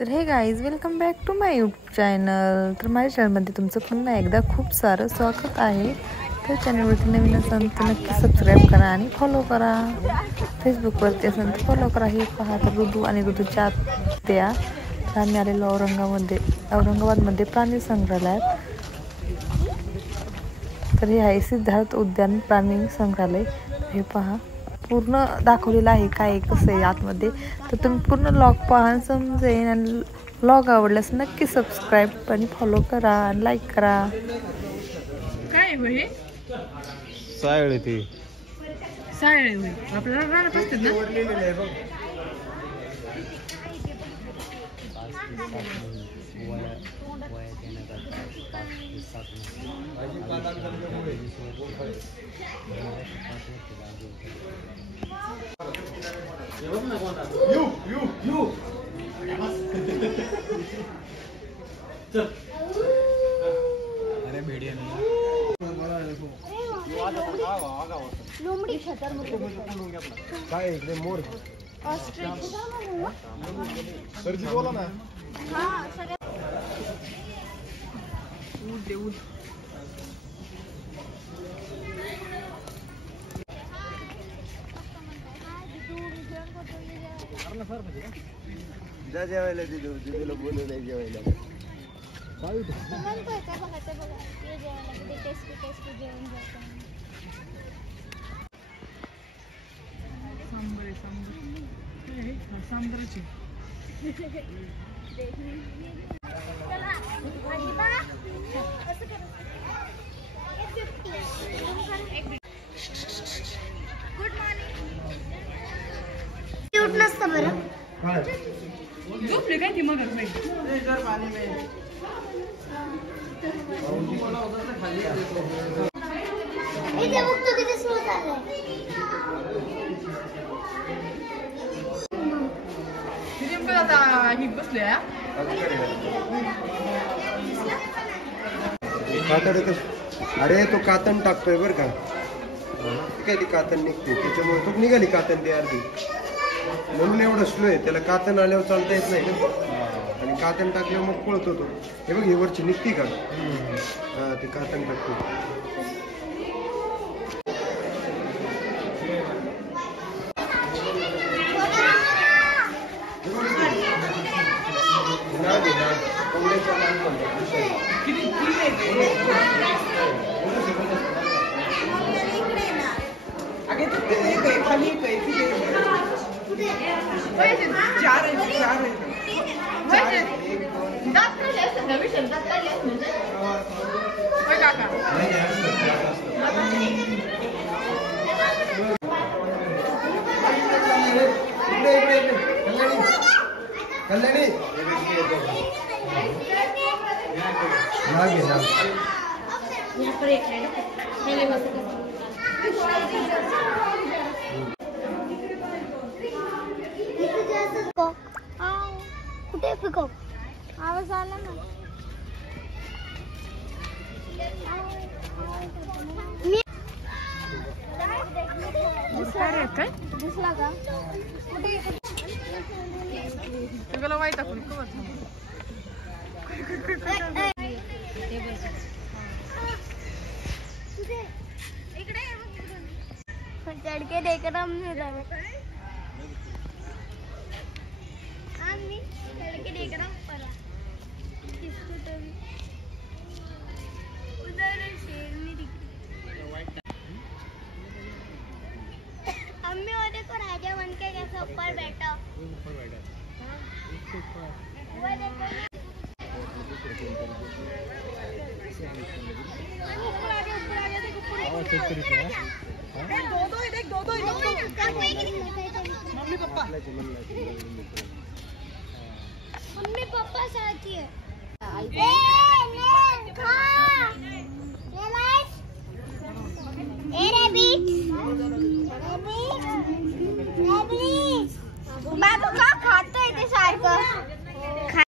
तर hey guys welcome back to my YouTube channel. तर माझ्या चॅनलमध्ये तुमचं पुन्हा एकदा खूप सारं स्वागत आहे. तर चॅनलवरती नवीन असाल तर नक्की सबस्क्राईब करा आणि फॉलो करा. फेसबुकवरती असेल तर फॉलो करा. हे पहा तर ऋतू आणि ऋतूच्या आत्या. तर आम्ही आलेलो औरंगाबादमध्ये प्राणी संग्रहालयात. तर हे आहे सिद्धार्थ उद्यान प्राणी संग्रहालय. हे पहा पूर्ण दाखवलेलं आहे काय कसं आहे आतमध्ये. तर तुम्ही पूर्ण लॉग पहा समजेल. आणि लॉग आवडल्यास नक्की सबस्क्राईब आणि फॉलो करा आणि लाईक करा. काय होय सायळे ते सायळे होय आपल्याला राहत असतात ना. अरे भेडिया काय इकडे मोर सरजी बोला ना. जा जेवायला दिदीला बोलू नाही जेवायला. सांबराची गुड मॉर्निंग. क्यूट नसतं बरं. झोपले काय ती मग इथे बघ तू किती स्लो चाललाय. नेमकं आता ही बसले अरे तो कातन टाकतोय बर का. काय ती कातन निघते त्याच्यामुळे तो निघाली कातन ती अर्धी म्हणून एवढं स्लो आहे. त्याला कातन आल्यावर चालता येत नाही ना. आणि कातन टाकल्यावर मग पळत होतो. हे बघ ही वरची निघती का. हा ते कातन टाकतो. कल्याणी कुठे पिको आवाज आला ना. काय दिसला का. तुला माहित आपण चढ़के देख रहा हमने चढ़के देख रहा ऊपर उधर शेरनी दिख अम्मी और देखो राजा बन के कैसे ऊपर बैठा. मम्मी पापा साथ ही है.